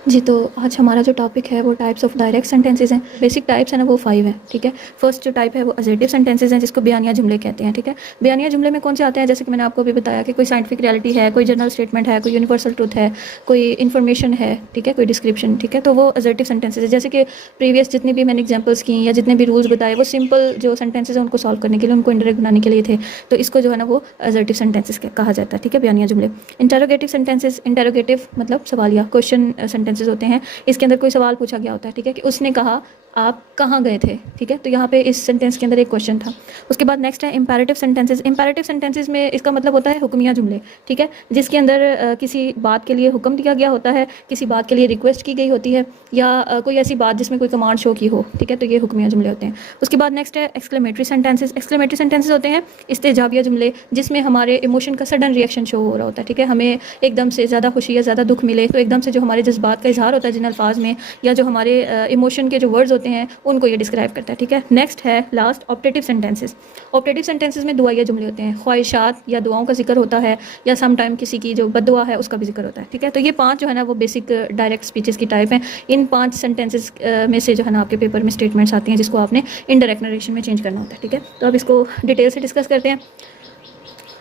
जी, तो आज हमारा जो टॉपिक है वो टाइप्स ऑफ डायरेक्ट सेंटेंसेस हैं। बेसिक टाइप्स है ना वो 5 है, ठीक है। फर्स्ट जो टाइप है वो असेर्टिव सेंटेंसेस हैं, जिसको बयानिया जुमले कहते हैं, ठीक है। बयानिया जुमले में कौन से आते हैं, जैसे कि मैंने आपको अभी बताया कि कोई साइंटिफिक रियलिटी है, कोई जनरल स्टेटमेंट है, कोई यूनिवर्सल ट्रुथ है, कोई इन्फॉर्मेशन है, ठीक है, कोई डिस्क्रिप्शन, ठीक है, तो वो असेर्टिव सेंटेंसेस है। जैसे कि प्रीवियस जितनी भी मैंने एग्जाम्पल्स की या जितने भी रूल्स बताए वो सिंपल जो सेंटेंसेस हैं उनको सॉल्व करने के लिए, उनको इंडायरेक्ट बनाने के लिए थे, तो इसको जो है ना वो असेर्टिव सेंटेंसेस कहा जाता है, ठीक है, बयानिया जुमले। इंटरोगेटिव सेंटेंसेस, इंटरोगेटिव मतलब सवालिया, क्वेश्चन सेंटेंसेस होते हैं। इसके अंदर कोई सवाल पूछा गया होता है, ठीक है, कि उसने कहा आप कहाँ गए थे, ठीक है, तो यहाँ पे इस सेंटेंस के अंदर एक क्वेश्चन था। उसके बाद नेक्स्ट है इंपैरेटिव सेंटेंसेस। इंपैरेटिव सेंटेंसेस में इसका मतलब होता है हुक्मिया जुमले, ठीक है, जिसके अंदर किसी बात के लिए हुक्म दिया गया होता है, किसी बात के लिए रिक्वेस्ट की गई होती है, या कोई ऐसी बात जिसमें कोई कमांड शो की हो, ठीक है, तो ये हुक्मिया जुमले होते हैं। उसके बाद नेक्स्ट है एक्सक्लेमेटरी सेंटेंसेस। एक्सक्लेमेटरी सेंटेंसेस होते हैं इस्तेजाबिया जुमले, जिसमें हमारे इमोशन का सडन रिएक्शन शो हो रहा होता है, ठीक है, हमें एकदम से ज़्यादा खुशी या ज़्यादा दुख मिले तो एकदम से जो हमारे जज्बात का इजहार होता है जिन अल्फाज में, या जो हमारे इमोशन के जो वर्ड्स होते हैं उनको ये डिस्क्राइब करता है, ठीक है। नेक्स्ट है last optative sentences. Optative sentences में दुआया जुमले होते हैं, ख्वाहिशात या दुआओं का जिक्र होता है, या सम टाइम किसी की जो बद्दुआ है उसका भी जिक्र होता है, ठीक है। तो ये 5 जो है ना वो बेसिक डायरेक्ट स्पीचेस की टाइप हैं। इन 5 सेंटेंसेस में से जो है ना आपके पेपर में स्टेटमेंट्स आती हैं जिसको आपने इनडायरेक्ट नरेशन में चेंज करना होता है, ठीक है। तो अब इसको डिटेल से डिस्कस करते हैं।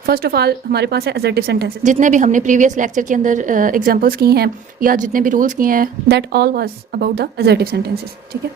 फर्स्ट ऑफ ऑल हमारे पास है असर्टिव सेंटेंसेस। जितने भी हमने प्रीवियस लेक्चर के अंदर एग्जांपल्स की हैं या जितने भी रूल्स किए हैं, that all was about the assertive sentences, ठीक है।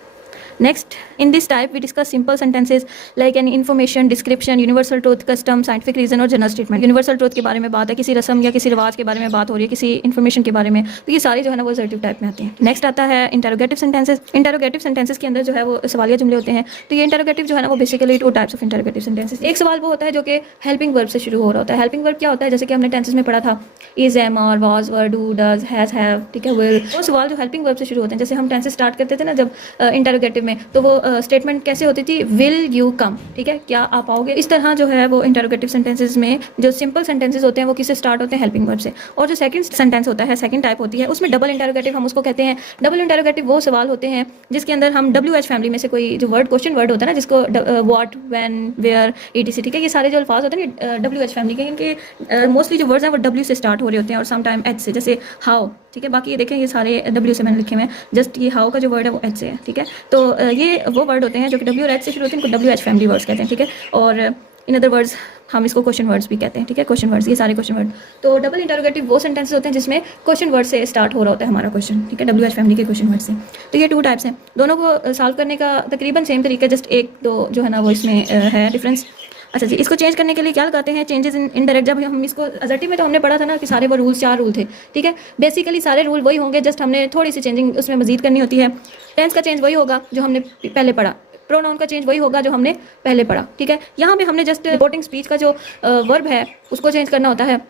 Next, in this type we discuss simple sentences like an information, description, universal truth, custom, scientific reason और जनरल स्टेटमेंट। यूनिवर्सल ट्रूथ के बारे में बात है, किसी रस्म या किसी रिवाज के बारे में बात हो रही है, किसी इन्फॉर्मेशन के बारे में, तो ये सारे जो है ना वो असर्टिव टाइप में आते हैं। नेक्स्ट आता है इंटरोगेटिव सेंटेंसेस। इंटरोगेटिव सेंटेंसेस के अंदर जो है वो सवालिया जुमले होते हैं। तो ये इंटरोगेटिव जो है ना वो basically 2 types of interrogative sentences. एक सवाल वो होता है जो कि हेल्पिंग वर्ब से शुरू हो रहा होता है। हेल्पिंग वर्ब क्या होता है, जैसे कि हमने टेंसेस में पढ़ा था, is, am, are, was, were, do, does, has, have, ठीक है, विल। वो सवाल जो हेल्पिंग वर्ब से शुरू होते हैं, जैसे हम टेंसेस स्टार्ट करते थे ना जब इंटरोगेटिव में, तो वो स्टेटमेंट कैसे होती थी, विल यू कम, ठीक है, क्या आप आओगे। इस तरह जो है वो इंटरोगेटिव सेंटेंसेस में जो सिंपल सेंटेंसेस होते हैं वो किससे स्टार्ट होते हैं, हेल्पिंग वर्ब से। और जो सेकंड सेंटेंस होता है, सेकंड टाइप होती है, उसमें डबल इंटरोगेटिव हम उसको कहते हैं। डबल इंटरोगेटिव वो सवाल होते हैं जिसके अंदर हम WH फैमिली में से कोई जो वर्ड, क्वेश्चन वर्ड होता है ना, जिसको व्हाट, व्हेन, वेयर, ETC, ठीक है, ये सारे जो अल्फाज होते हैं WH फैमिली के, इनके मोस्टली जो वर्ड्स हैं वो W से स्टार्ट हो रहे होते हैं और सम टाइम H से, जैसे हाउ, ठीक है। बाकी ये देखें ये सारे W से मैंने लिखे हुए हैं, जस्ट ये हाउ का जो वर्ड है वो H से है, ठीक है। तो ये वो वर्ड होते हैं जो कि W और H से शुरू होते हैं, इनको WH फैमिली वर्ड्स कहते हैं, ठीक है। और इन अदर वर्ड्स हम इसको क्वेश्चन वर्ड्स भी कहते हैं, ठीक है, क्वेश्चन वर्ड्स, ये सारे क्वेश्चन वर्ड। तो डबल इंटरोगेटिव वो सेंटेंसेस होते हैं जिसमें क्वेश्चन वर्ड से स्टार्ट हो रहा होता है हमारा क्वेश्चन, ठीक है, WH फैमिली के क्वेश्चन वर्ड से। तो ये 2 टाइप्स हैं, दोनों को सॉल्व करने का तकरीबन सेम तरीका, जस्ट एक दो जो है ना वो इसमें है डिफरेंस। अच्छा जी, इसको चेंज करने के लिए क्या लगाते हैं, चेंजेस इन इनडायरेक्ट। जब हम इसको असर्टिव में तो हमने पढ़ा था ना कि सारे वो रूल्स 4 रूल थे, ठीक है, बेसिकली सारे रूल वही होंगे, जस्ट हमने थोड़ी सी चेंजिंग उसमें मजीद करनी होती है। टेंस का चेंज वही होगा जो हमने पहले पढ़ा, प्रोनाउन का चेंज वही होगा जो हमने पहले पढ़ा, ठीक है। यहाँ पे हमने जस्ट रिपोर्टिंग स्पीच का जो वर्ब है उसको चेंज करना होता है।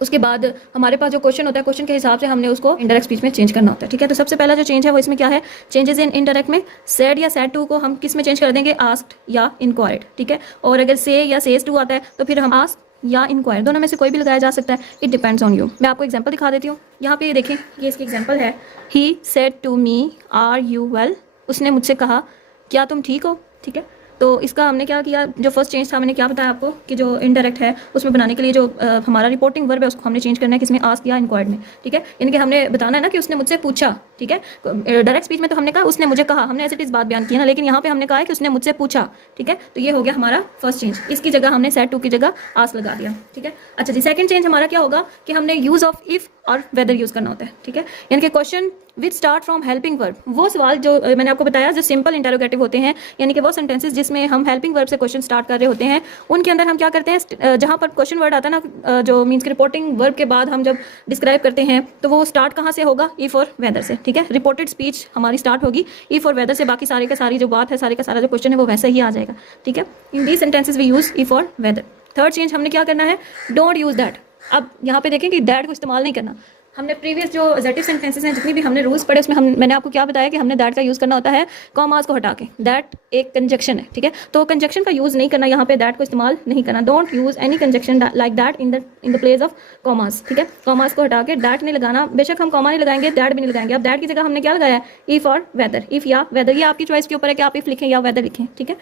उसके बाद हमारे पास जो क्वेश्चन होता है, क्वेश्चन के हिसाब से हमने उसको इंडायरेक्ट स्पीच में चेंज करना होता है, ठीक है। तो सबसे पहला जो चेंज है वो इसमें क्या है, चेंजेस इन इनडायरेक्ट में सेड या सेड टू को हम किस में चेंज कर देंगे, आस्क्ड या इंक्वायर्ड, ठीक है। और अगर से या सेज टू आता है तो फिर हम आस्क या इंक्वायर, दोनों में से कोई भी लगाया जा सकता है, इट डिपेंड्स ऑन यू। मैं आपको एग्जांपल दिखा देती हूँ। यहाँ पे ये देखें, ये इसकी एग्जांपल है, he said to me are you well, उसने मुझसे कहा क्या तुम ठीक हो, ठीक है। तो इसका हमने क्या किया, जो फर्स्ट चेंज था मैंने क्या बताया आपको कि जो इनडायरेक्ट है उसमें बनाने के लिए जो हमारा रिपोर्टिंग वर्ब है उसको हमने चेंज करना है किसमें, आस्क या इंक्वायर्ड में, ठीक है। यानी कि हमने बताना है ना कि उसने मुझसे पूछा, ठीक है। डायरेक्ट स्पीच में तो हमने कहा उसने मुझे कहा, हमने ऐसे इस बात बयान की ना, लेकिन यहाँ पे हमने कहा है कि उसने मुझसे पूछा, ठीक है। तो ये हो गया हमारा फर्स्ट चेंज, इसकी जगह हमने सेड टू की जगह आस्क लगा दिया, ठीक है। अच्छा जी, सेकंड चेंज हमारा क्या होगा कि हमने use of if or weather use करना होता है, ठीक है। यानी कि question which start from helping verb, वो सवाल जो मैंने आपको बताया जो सिंपल इंटरोगेटिव होते हैं, यानी कि वो सेंटेंसेस जिसमें हम हेल्पिंग वर्ब से क्वेश्चन स्टार्ट कर रहे होते हैं, उनके अंदर हम क्या करते हैं, जहाँ पर क्वेश्चन वर्ड आता है ना, जो मीन्स रिपोर्टिंग वर्ब के बाद हम जब डिस्क्राइब करते हैं तो वो स्टार्ट कहाँ से होगा, इफ और वेदर से, ठीक है। रिपोर्टेड स्पीच हमारी स्टार्ट होगी इफ और वेदर से, बाकी सारे का सारी जो बात है, सारे का सारा जो क्वेश्चन है वो वैसे ही आ जाएगा, ठीक है। In these sentences we use if or whether. Third change हमने क्या करना है, डोंट यूज दैट। अब यहाँ पे देखें कि दैट को इस्तेमाल नहीं करना। हमने प्रीवियस जो असर्टिव सेंटेंसेस हैं जितनी भी हमने रूल्स पढ़े उसमें मैंने आपको क्या बताया कि हमने दैट का यूज़ करना होता है कॉमास को हटा के। दैट एक कंजक्शन है, ठीक है, तो कंजक्शन का यूज़ नहीं करना, यहाँ पे दैट को इस्तेमाल नहीं करना। Don't use any conjunction like that in the place of commas, ठीक है। कॉमास को हटा के दैट नहीं लगाना, बेशक हम कॉमा नहीं लगाएंगे, दैट भी नहीं लगाएंगे। अब दैट की जगह हमने क्या लगाया, इफ और वेदर, इफ या वेदर, ये आपकी चॉइस के ऊपर है कि आप इफ लिखें या वेदर लिखें, ठीक है।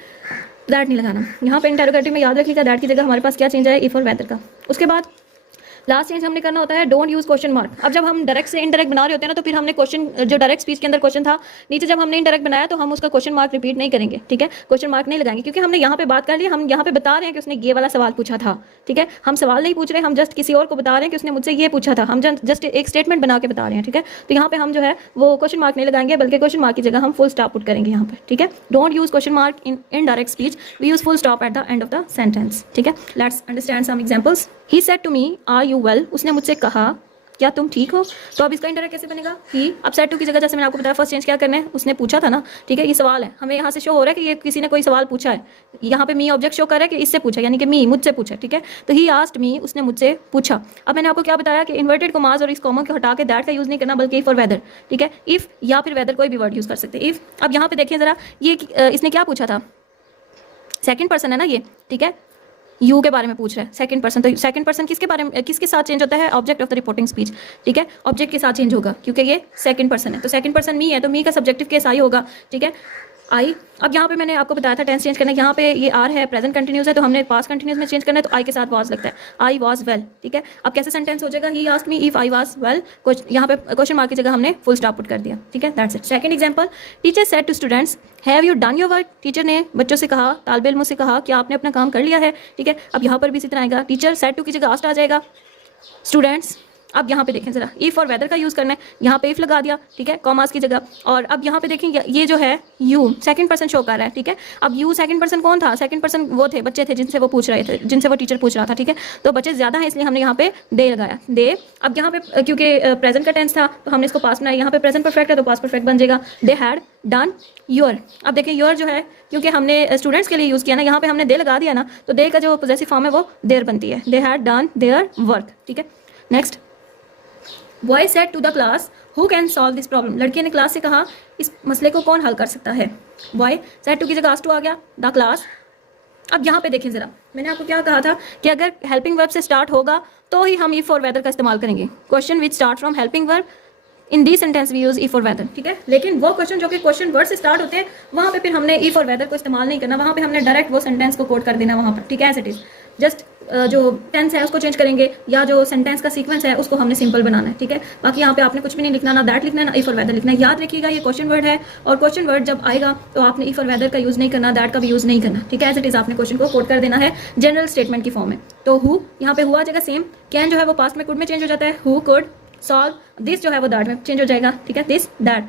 दैट नहीं लगाना। यहाँ पे इंटरोगेटिव में याद रखिएगा दैट की जगह हमारे पास क्या चेंज है, इफ और वेदर का। उसके बाद लास्ट चेंज हमने करना होता है डोंट यूज क्वेश्चन मार्क। अब जब हम डायरेक्ट से इनडायरेक्ट बना रहे होते हैं ना, तो फिर हमने क्वेश्चन जो डायरेक्ट स्पीच के अंदर क्वेश्चन था, नीचे जब हमने इनडायरेक्ट बनाया तो हम उसका क्वेश्चन मार्क रिपीट नहीं करेंगे, ठीक है, क्वेश्चन मार्क नहीं लगाएंगे, क्योंकि हमने यहाँ पे बात कर ली, हम यहाँ पे बता रहे हैं कि उसने ये वाला सवाल पूछा था, ठीक है, हम सवाल नहीं पूछ रहे, हम जस्ट किसी और को बता रहे हैं कि उसने मुझसे ये पूछा था, हम जस्ट एक स्टेटमेंट बना के बता रहे हैं, ठीक है। तो यहाँ पे हम जो है वो क्वेश्चन मार्क नहीं लगाएंगे, बल्कि क्वेश्चन मार्क की जगह हम फुल स्टॉप पुट करेंगे यहाँ पे, ठीक है। Don't use question mark in direct speech, we use full stop at the end of the sentence, ठीक है। Let's understand some examples. He said to me are you well, उसने मुझसे कहा क्या तुम ठीक हो। तो अब इसका इंडायरेक्ट कैसे बनेगा, ही। अब सेड टू की जगह जैसे मैंने आपको बताया फर्स्ट चेंज क्या करना है, उसने पूछा था ना, ठीक है, ये सवाल है, हमें यहाँ से शो हो रहा है कि ये किसी ने कोई सवाल पूछा है, यहाँ पे मी ऑब्जेक्ट शो कर रहा है कि इससे पूछा, यानी कि मी मुझसे पूछा, ठीक है। तो ही आस्क्ड मी, उसने मुझसे पूछा। अब मैंने आपको क्या बताया कि इन्वर्टेड कॉमास और इस कॉमा को हटा के दैट का यूज नहीं करना, बल्कि इफ और वेदर, ठीक है, इफ या फिर वेदर कोई भी वर्ड यूज कर सकते हैं, इफ। अब यहाँ पे देखिए जरा, ये इसने क्या पूछा था, सेकंड पर्सन है ना ये, ठीक है, यू के बारे में पूछ रहा है, सेकंड पर्सन। तो सेकंड पर्सन किसके बारे में, किसके साथ चेंज होता है, object of the reporting speech, ठीक है, ऑब्जेक्ट के साथ चेंज होगा, क्योंकि ये सेकंड पर्सन है। तो सेकंड पर्सन मी है, तो मी का सब्जेक्टिव केस आई होगा, ठीक है, आई। अब यहाँ पे मैंने आपको बताया था टेंस चेंज करना, यहाँ पे ये आर है, प्रेजेंट कंटिन्यूस है, तो हमने पास्ट कंटिन्यूस में चेंज करना है, तो आई के साथ वाज लगता है, आई वाज वेल, ठीक है। अब कैसे सेंटेंस हो जाएगा, he asked me if I was well, यहाँ पे क्वेश्चन मार्क की जगह हमने फुल स्टॉप पुट कर दिया, ठीक है, that's it. Second example, teacher said to students have you done your work, teacher ने बच्चों से कहा, तालिब इल्मों से कहा कि आपने अपना काम कर लिया है, ठीक है। अब यहाँ पर भी इसी तरह आएगा, टीचर सेड टू की जगह आस्क्ड आ जाएगा, स्टूडेंट्स। अब यहाँ पे देखें जरा, इफ और वेदर का यूज करना है, यहाँ पे इफ लगा दिया, ठीक है, कॉमास की जगह। और अब यहाँ पे देखें ये जो है यू सेकंड पर्सन शो कर रहा है, ठीक है। अब यू सेकंड पर्सन कौन था, सेकंड पर्सन वो थे, बच्चे थे जिनसे वो पूछ रहे थे, जिनसे वो टीचर पूछ रहा था, ठीक है। तो बच्चे ज्यादा हैं, इसलिए हमने यहाँ पे दे लगाया, दे। अब यहाँ पे क्योंकि प्रेजेंट का टेंस था, तो हमने इसको पास्ट बनाया, यहाँ पे प्रेजेंट परफेक्ट है तो पास्ट परफेक्ट बन जाएगा, दे हैड डन योर। अब देखिए योर जो है, क्योंकि हमने स्टूडेंट्स के लिए यूज किया ना, यहाँ पे हमने दे लगा दिया ना, तो दे का जो पोजेसिव फॉर्म है वो देयर बनती है, they had done their work, ठीक है। Next, boy said to the class who can solve this problem, लड़के ने क्लास से कहा इस मसले को कौन हल कर सकता है। बॉय सेड टू की जगह आस्क्ड टू आ गया, द क्लास। अब यहाँ पे देखें जरा, मैंने आपको क्या कहा था कि अगर हेल्पिंग वर्ब से स्टार्ट होगा तो ही हम इफ और वेदर का इस्तेमाल करेंगे। Question which start from helping verb, in the sentence we use if or whether, ठीक है। लेकिन वो क्वेश्चन जो कि क्वेश्चन वर्ड से स्टार्ट होते हैं, वहाँ पे फिर हमने इफ और वेदर को इस्तेमाल नहीं करना, वहाँ पे हमने डायरेक्ट वो सेंटेंस को कोट कर देना वहाँ पर, ठीक है, एज इट इज। जस्ट जो टेंस है उसको चेंज करेंगे, या जो सेंटेंस का सीक्वेंस है उसको हमने सिंपल बनाना है, ठीक है। बाकी यहाँ पे आपने कुछ भी नहीं लिखना, ना दैट लिखना है ना इफ और वेदर लिखना है। याद रखिएगा ये क्वेश्चन वर्ड है, और क्वेश्चन वर्ड जब आएगा तो आपने इफ और वेदर का यूज नहीं करना, दैट का भी यूज नहीं करना, ठीक है, एज इट इज आपने क्वेश्चन को कोट कर देना है जनरल स्टेटमेंट की फॉर्म में। तो हु यहाँ पे हुआ जगह सेम, कैन जो है वो पास्ट में कुड में चेंज हो जाता है, हु कुड सॉल्व, दिस जो है वो दैट में चेंज हो जाएगा, ठीक है, this that,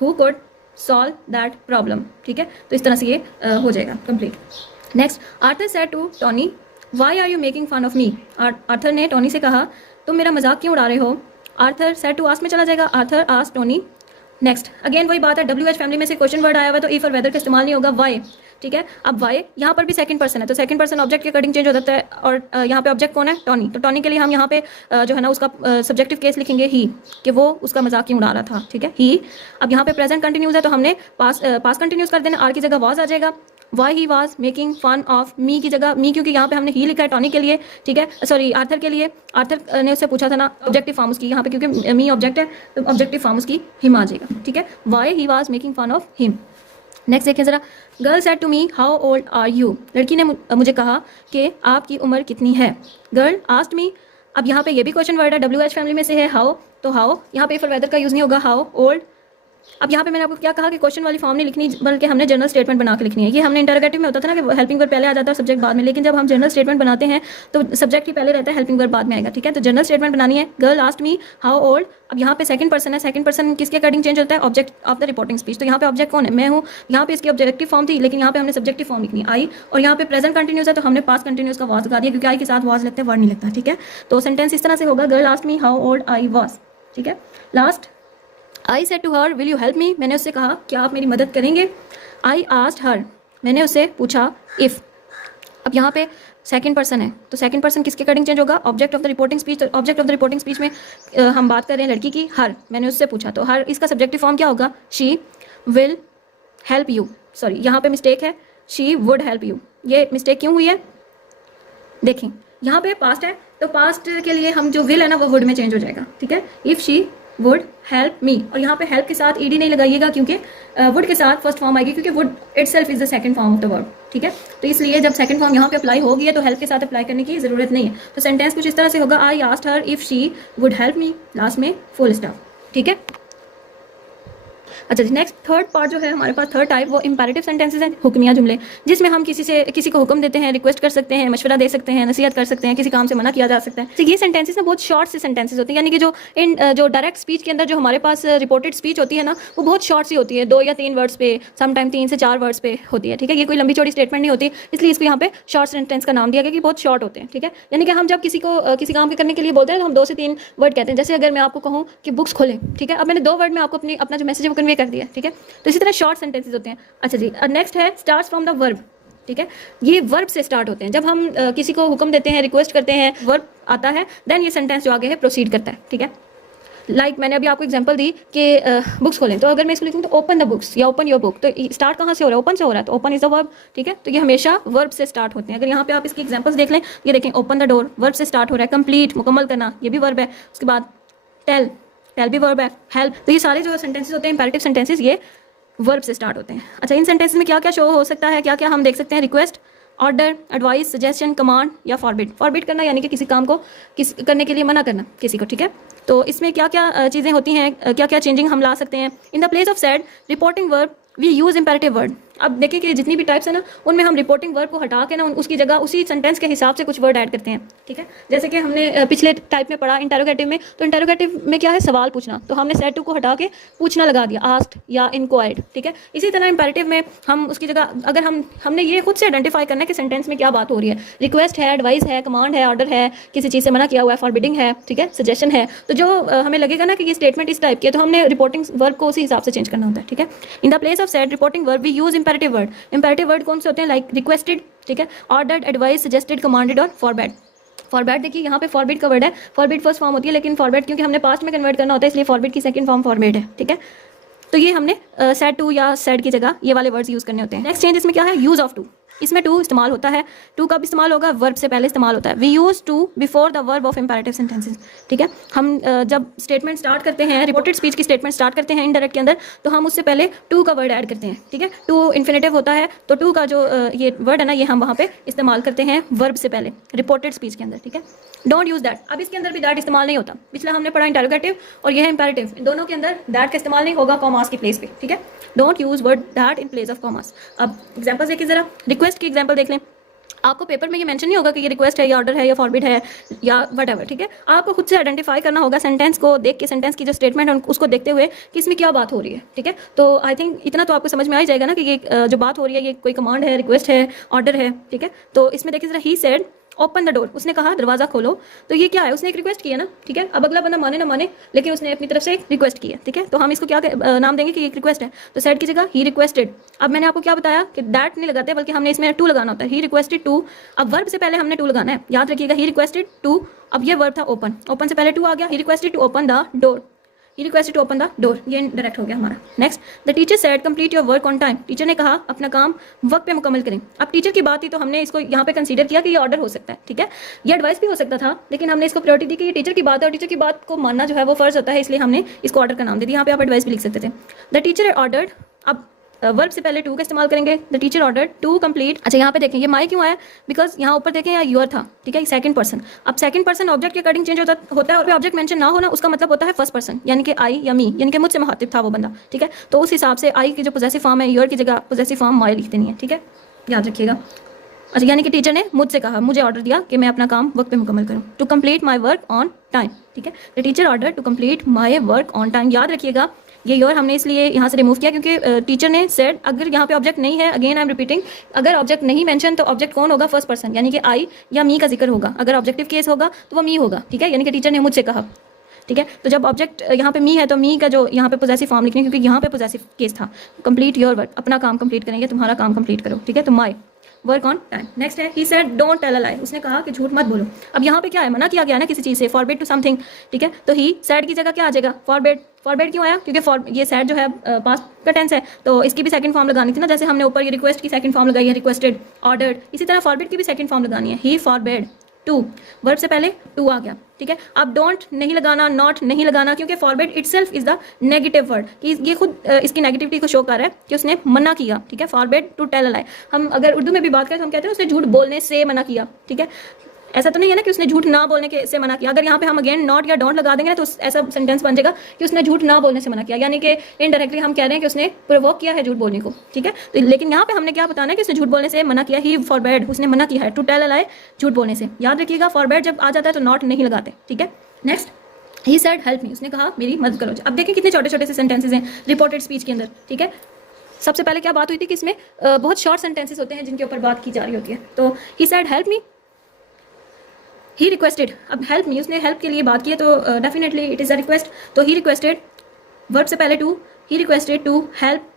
who could solve that problem, ठीक है। तो इस तरह से ये हो जाएगा complete. Next, Arthur said to Tony why are you making fun of me, Arthur ने टोनी से कहा तुम मेरा मजाक क्यों उड़ा रहे हो। आर्थर सेड टू आस्क में चला जाएगा, Arthur ask Tony. Next, again वही बात है, WH फैमिली में से क्वेश्चन वर्ड आया हुआ है तो इफ और वेदर का इस्तेमाल नहीं होगा, वाई, ठीक है। अब वाई यहाँ पर भी सेकंड पर्सन है, तो सेकंड पर्सन ऑब्जेक्ट के अकॉर्डिंग चेंज हो जाता है, और यहाँ पे ऑब्जेक्ट कौन है, टॉनी। तो टॉनी के लिए हम यहाँ पे जो है ना उसका सब्जेक्टिव केस लिखेंगे ही, कि वो उसका मजाक क्यों उड़ा रहा था, ठीक है, ही। अब यहाँ पे प्रेजेंट कंटिन्यूस है तो हमने पास कंटिन्यूस कर देना, आर की जगह वॉज आ जाएगा। Why he was making fun of me की जगह मी, क्योंकि यहाँ पे हमने ही लिखा है टॉनी के लिए, ठीक है, सॉरी आर्थर के लिए। आर्थर ने उससे पूछा था ना, ऑब्जेक्टिव फॉर्म उसकी यहाँ पे, क्योंकि मी ऑब्जेक्ट है तो ऑब्जेक्टिव फॉर्म उसकी हिम आ जाएगा, ठीक है। Why he was making fun of him. Next देखिए जरा, girl said to me how old are you, लड़की ने मुझे कहा कि आपकी उम्र कितनी है। गर्ल आस्क्ड मी, अब यहाँ पे ये भी क्वेश्चन वर्ड है, WH फैमिली में से है, हाउ, तो हाउ यहाँ पे फॉर वेदर का यूज नहीं होगा, हाउ ओल्ड। अब यहाँ पे मैंने आपको क्या कहा कि क्वेश्चन वाली फॉर्म नहीं लिखनी, बल्कि हमने जनरल स्टेटमेंट बना के लिखनी है। ये हमने इंटरोगेटिव में होता था ना कि हेल्पिंग वर्ब पहले आ जाता है और सब्जेक्ट बाद में, लेकिन जब हम जनरल स्टेटमेंट बनाते हैं तो सब्जेक्ट ही पहले रहता है, हेल्पिंग वर्ब बाद में आएगा, ठीक है। तो जनरल स्टेटमेंट बनानी है, girl asked me how old. अब यहाँ पे सेकंड पर्सन है, सेकंड पर्सन किसके अकॉर्डिंग चेंज होता है, object of the reporting speech. तो यहाँ पे ऑब्जेक्ट कौन है, मैं हूँ। यहाँ पे इसकी ऑब्जेक्टिव फॉर्म थी, लेकिन यहाँ पे हमने सब्जेक्टिव फॉर्म लिखनी आई, और यहाँ पे प्रेजेंट कंटिन्यूस है तो हमने पास्ट कंटिन्यूस का वॉज लगा दिया, क्योंकि आई के साथ वॉज लगता है, वर्ड नहीं लगता, ठीक है। तो सेंटेंस इस तरह से होगा, girl asked me how old I was, ठीक है। Last, I said to her will you help me, मैंने उससे कहा क्या आप मेरी मदद करेंगे। आई आस्क्ड हर, मैंने उससे पूछा इफ़। अब यहाँ पे सेकंड पर्सन है, तो सेकंड पर्सन किसके अकॉर्डिंग चेंज होगा, object of the reporting speech. Object of the reporting speech में हम बात कर रहे हैं लड़की की, हर, मैंने उससे पूछा, तो हर इसका सब्जेक्टिव फॉर्म क्या होगा, she will help you. Sorry यहाँ पे मिस्टेक है, शी वुड हेल्प यू। ये मिस्टेक क्यों हुई है, देखें यहाँ पे पास्ट है, तो पास्ट के लिए हम जो विल है ना वो वुड में चेंज हो जाएगा, ठीक है। If she would help me, और यहाँ पे हेल्प के साथ ईडी नहीं लगाइएगा क्योंकि वुड के साथ फर्स्ट फॉर्म आएगी, क्योंकि would itself is the second form of the verb, ठीक है। तो इसलिए जब सेकंड फॉर्म यहाँ पे अप्लाई होगी है तो हेल्प के साथ अप्लाई करने की जरूरत नहीं है। तो सेंटेंस कुछ इस तरह से होगा, I asked her if she would help me, last में फुल स्टॉप, ठीक है। अच्छा जी, नेक्स्ट थर्ड पार्ट जो है हमारे पास, थर्ड टाइप, वो इंपैरेटिव सेंटेंसेस हैं, हुक्मिया जुमले, जिसमें हम किसी को हुक्म देते हैं, रिक्वेस्ट कर सकते हैं, मशवरा दे सकते हैं, नसीहत कर सकते हैं, किसी काम से मना किया जा सकता है। तो ये सेंटेंसेस ना बहुत शॉर्ट से सेंटेंसेस होते हैं, यानी कि जो डायरेक्ट स्पीच के अंदर जो हमारे पास रिपोर्टेड स्पीच होती है ना, वो बहुत शॉर्ट सी होती है, 2 या 3 वर्ड्स पे, समटाइम 3 से 4 वर्ड्स पे होती है, ठीक है। ये कोई लंबी चौड़ी स्टेटमेंट नहीं होती, इसलिए इसको यहाँ पे शॉर्ट सेंटेंस का नाम दिया गया कि बहुत शॉर्ट होते हैं, ठीक है। यानी कि हम जब किसी काम के करने के लिए बोलते हैं तो हम 2 से 3 वर्ड कहते हैं। जैसे अगर मैं आपको कहूँ कि बुक्स खोलें, ठीक है, अब मैंने 2 वर्ड में आपको अपना जो मैसेज है वो कन्वे कर दिया, ठीक है। तो इसी तरह शॉर्ट सेंटेंसेस होते हैं। अच्छा जी, नेक्स्ट है स्टार्ट्स फ्रॉम द वर्ब, ठीक है। ये वर्ब से स्टार्ट होते हैं। जब हम किसी को हुक्म देते हैं, रिक्वेस्ट करते हैं, वर्ब आता है, देन ये सेंटेंस जो आगे है प्रोसीड करता है, ठीक है। लाइक मैंने अभी आपको एग्जांपल दी कि बुक्स खोलें, तो अगर मैं इसको लिखूँ तो ओपन द बुक्स या ओपन योर बुक, तो स्टार्ट कहाँ से हो रहा है? ओपन से हो रहा है, तो ओपन इज द वर्ब, ठीक है। तो ये हमेशा वर्ब से स्टार्ट होते हैं। अगर यहाँ पे आप इसकी एग्जांपल्स देख लें, ये देखें, ओपन द डोर वर्ब से स्टार्ट हो रहा है, कंप्लीट मुकम्मल करना ये भी वर्ब है, उसके बाद टेल भी वर्ब है, हेल्प, तो ये सारे जो सेंटेंसेस होते हैं इंपैरेटिव सेंटेंसेस, ये वर्ब से स्टार्ट होते हैं। अच्छा, इन सेंटेंसेस में क्या क्या शो हो सकता है, क्या क्या हम देख सकते हैं? Request, order, advice, suggestion, command या फॉरबिड। फॉरबिड करना यानी कि किसी काम को करने के लिए मना करना किसी को, ठीक है। तो इसमें क्या क्या चीज़ें होती हैं, क्या क्या चेंजिंग हम ला सकते हैं? In the place of said reporting verb we use imperative word. अब देखिए कि जितनी भी टाइप्स है ना, उनमें हम रिपोर्टिंग वर्ब को हटा के ना उसकी जगह उसी सेंटेंस के हिसाब से कुछ वर्ड ऐड करते हैं, ठीक है। जैसे कि हमने पिछले टाइप में पढ़ा इंटेरोगेटिव में, तो इंटेरोगेटिव में क्या है? सवाल पूछना, तो हमने सेड टू को हटा के पूछना लगा दिया, आस्क्ड या इंक्वायर्ड, ठीक है। इसी तरह इंपेरेटिव में हम उसकी जगह अगर हमने ये खुद से आइडेंटिफाई करना है कि सेंटेंस में क्या बात हो रही है, रिक्वेस्ट है, एडवाइस है, कमांड है, ऑर्डर है, किसी चीज़ से मना किया हुआ है, फॉरबिडिंग है, ठीक है, सजेशन है, तो जो हमें लगेगा ना कि ये स्टेटमेंट इस टाइप की है, तो हमने रिपोर्टिंग वर्ब को उसी हिसाब से चेंज करना होता है, ठीक है। In the place of said reporting verb we use imperative word. Imperative word कौन से होते हैं? लाइक रिक्वेस्टेड, ठीक है, ऑर्डर्ड, एडवाइस, सजेस्टेड, कमांडेड और फॉरबैड। फॉरबैड देखिए यहाँ पे फॉरबिड का वर्ड है, फॉरबिड फर्स्ट फॉर्म होती है, लेकिन फॉरबैड क्योंकि हमने पास्ट में कन्वर्ट करना होता है, इसलिए फॉरबिड की सेकंड फॉर्म फॉरबैड है, ठीक है। तो ये हमने सेड टू या सेड की जगह ये वाले वर्ड्स यूज करने होते हैं। नेक्स्ट चेंज इसमें क्या है? Use of to. इसमें टू इस्तेमाल होता है, टू कब इस्तेमाल होगा? वर्ब से पहले इस्तेमाल होता है। We use to before the verb of imperative sentences, ठीक है। हम जब स्टेटमेंट स्टार्ट करते हैं, रिपोर्टेड स्पीच की स्टेटमेंट स्टार्ट करते हैं इनडायरेक्ट के अंदर, तो हम उससे पहले टू का वर्ड ऐड करते हैं, ठीक है। टू इन्फिनेटिव होता है, तो टू का जो ये वर्ड है ना, ये हम वहाँ पे इस्तेमाल करते हैं वर्ब से पहले रिपोर्टेड स्पीच के अंदर, ठीक है। Don't use that. अब इसके अंदर भी दैट इस्तेमाल नहीं होता। पिछला हमने पढ़ा इंटेरोगेटिव और यह है इंपेरेटिव, इन दोनों के अंदर दैट का इस्तेमाल नहीं होगा कॉमास की प्लेस पे, ठीक है। Don't use word that in place of commas. अब एग्जाम्पल देखिए जरा, रिक्वेस्ट की एग्जाम्पल देख लें। आपको पेपर में ये मेंशन नहीं होगा कि ये रिक्वेस्ट है या ऑर्डर है या फॉरबिड है या व्हाटएवर, ठीक है। आपको खुद से आइडेंटिफाई करना होगा सेंटेंस को देख के, सेंटेंस की जो स्टेटमेंट है उसको देखते हुए कि इसमें क्या बात हो रही है, ठीक है। तो आई थिंक इतना तो आपको समझ में आ ही जाएगा ना कि ये जो बात हो रही है ये कोई कमांड है, रिक्वेस्ट है, ऑर्डर है, ठीक है। तो इसमें देखिए जरा, he said open the door, उसने कहा दरवाजा खोलो, तो ये क्या है? उसने एक रिक्वेस्ट की है ना, ठीक है। अब अगला बंदा माने ना माने, लेकिन उसने अपनी तरफ से एक रिक्वेस्ट की है, ठीक है। तो हम इसको क्या नाम देंगे कि एक रिक्वेस्ट है, तो सेड की जगह ही रिक्वेस्टेड। अब मैंने आपको क्या बताया कि दैट नहीं लगाते, बल्कि हमने इसमें टू लगाना होता है, ही रिक्वेस्टेड टू। अब वर्ब से पहले हमने टू लगाना है, याद रखिएगा, ही रिक्वेस्टेड टू। अब ये वर्ब था ओपन, ओपन से पहले टू आ गया, he requested to open the door, he requested to open the door, ये डायरेक्ट हो गया हमारा। Next, the teacher said complete your work on time. Teacher ने कहा अपना काम वक्त पे मुकम्मल करें। अब टीचर की बात थी तो हमने इसको यहाँ पे कंसीडर किया कि ये ऑर्डर हो सकता है, ठीक है। ये एडवाइस भी हो सकता था, लेकिन हमने इसको प्रायोरिटी दी कि ये टीचर की बात है और टीचर की बात को मानना जो है वो फर्ज होता है, इसलिए हमने इसको ऑर्डर का नाम दे दिया। यहाँ पे आप एडवाइस भी लिख सकते थे। द टीचर ऑर्डर्ड, अब वर्ब से पहले टू का इस्तेमाल करेंगे, the teacher order to complete. अच्छा, यहाँ पे देखें ये माई क्यों आया? बिकॉज यहाँ ऊपर देखें या यूर था, ठीक है, सेकंड पर्सन। अब सेकंड पर्सन ऑब्जेक्ट के अकॉर्डिंग चेंज होता है, और ऑब्जेक्ट मेंशन ना हो ना, उसका मतलब होता है फर्स्ट पर्सन, यानी कि आई या मी, यानी कि मुझसे मुखातिब था वो बंदा, ठीक है। तो उस हिसाब से आई की जो पोजेसिव फॉर्म है, यूर की जगह पोजेसिव फॉर्म माई लिख देनी है, ठीक है, याद रखिएगा। अच्छा, यानी कि टीचर ने मुझसे कहा, मुझे ऑर्डर दिया कि मैं अपना काम वक्त पे मुकम्मल करूँ, to complete my work on time, ठीक है। The teacher order to complete my work on time. याद रखिएगा ये योर हमने इसलिए यहाँ से रिमूव किया क्योंकि टीचर ने सेड, अगर यहाँ पे ऑब्जेक्ट नहीं है, अगेन आई एम रिपीटिंग, अगर ऑब्जेक्ट नहीं मेंशन तो ऑब्जेक्ट कौन होगा? फर्स्ट पर्सन, यानी कि आई या मी का जिक्र होगा। अगर ऑब्जेक्टिव केस होगा तो वो मी होगा, ठीक है, यानी कि टीचर ने मुझसे कहा, ठीक है। तो जब ऑब्जेक्ट यहाँ पे मी है तो मी का जो यहाँ पे पोजेसिव फॉर्म लिखनी है, क्योंकि यहाँ पे पोजेसिव केस था। कंप्लीट योर वर्क, अपना काम कंप्लीट करेंगे, तुम्हारा काम कंप्लीट करो, ठीक है। तो my work on time. Next है, he said don't tell a lie, उसने कहा कि झूठ मत बोलो। अब यहाँ पे क्या है? मना किया गया ना किसी चीज़ से, फॉरबिड टू समथिंग, ठीक है। तो ही सेड की जगह क्या आ जाएगा? फॉरबिड। फॉरबिड क्यों आया? क्योंकि ये सेड जो है पास्ट का टेंस है, तो इसकी भी सेकंड फॉर्म लगानी थी ना, जैसे हमने ऊपर ये रिक्वेस्ट की सेकंड फॉर्म लगाई है, रिक्वेस्टेड, ऑर्डर्ड, इसी तरह फॉरबिड की भी सेकंड फॉर्म लगानी है, ही फॉरबिड टू। वर्ब से पहले टू आ गया, ठीक है। अब डोंट नहीं लगाना, नॉट नहीं लगाना, क्योंकि forbid itself is the negative word, कि ये खुद इसकी नेगेटिविटी को शो कर रहा है कि उसने मना किया, ठीक है। फॉरबिड टू टेल अ लाई, हम अगर उर्दू में भी बात करें तो हम कहते हैं उसने झूठ बोलने से मना किया, ठीक है। ऐसा तो नहीं है ना कि उसने झूठ ना बोलने के से मना किया। अगर यहाँ पे हम अगेन नॉट या डोंट लगा देंगे ना तो ऐसा सेंटेंस बन जाएगा कि उसने झूठ ना बोलने से मना किया, यानी कि इनडायरेक्टली हम कह रहे हैं कि उसने प्रोवोक किया है झूठ बोलने को, ठीक है। तो लेकिन यहाँ पे हमने क्या बताना है कि उसने झूठ बोलने से मना किया, ही फॉरबैड, उसने मना किया है, टू टेल अ लाई, झूठ बोलने से। याद रखिएगा फॉरबैड जब आ जाता है तो नॉट नहीं लगाते, ठीक है। नेक्स्ट, ही सेड हेल्प मी, उसने कहा मेरी मदद करो। अब देखिए कितने छोटे छोटे से सेंटेंसेस हैं रिपोर्टेड स्पीच के अंदर, ठीक है। सबसे पहले क्या बात हुई थी कि इसमें बहुत शॉर्ट सेंटेंसेस होते हैं जिनके ऊपर बात की जा रही होती है। तो he said help me, he requested, अब हेल्प मी, उसने हेल्प के लिए बात की है तो definitely it is a request. तो ही रिक्वेस्टेड, वर्ब से पहले to, he requested to help,